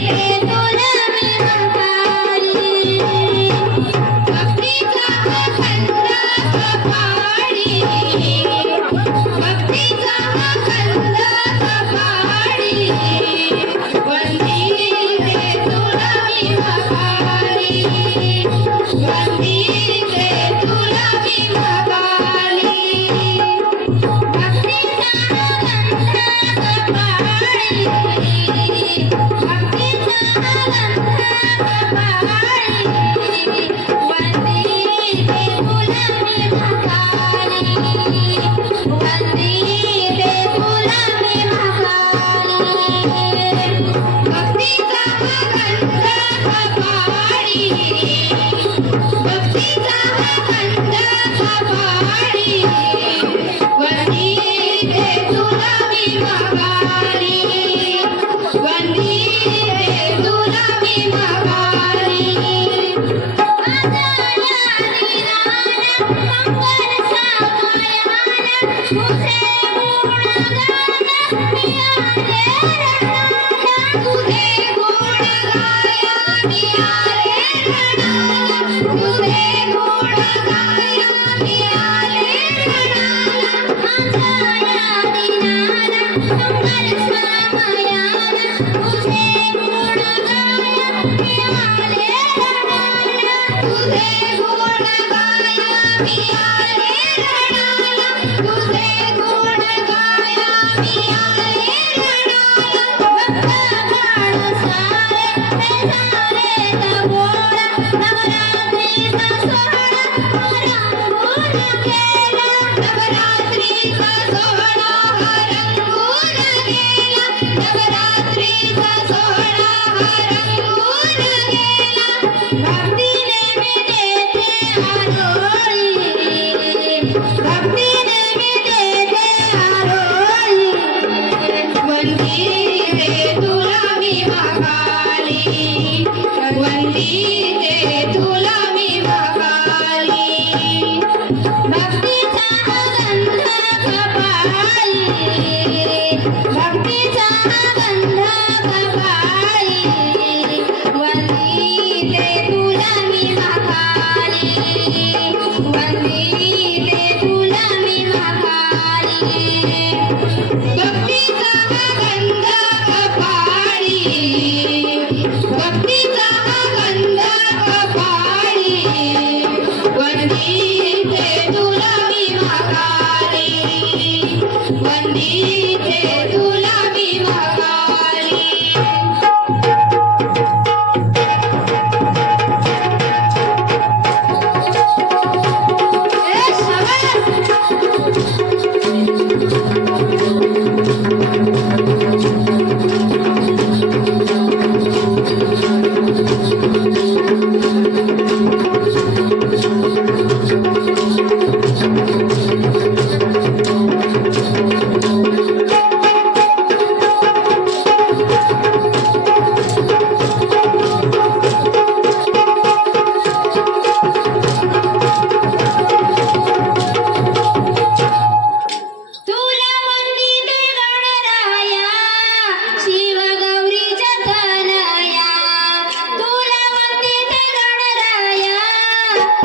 You know. 哎。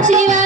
是因为。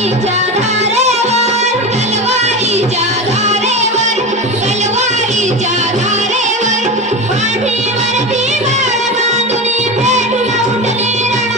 चाधारेवर गलवारी चाधारेवर गलवारी चाधारेवर पाठीवरती गाळ बांधूनी पेटून उठली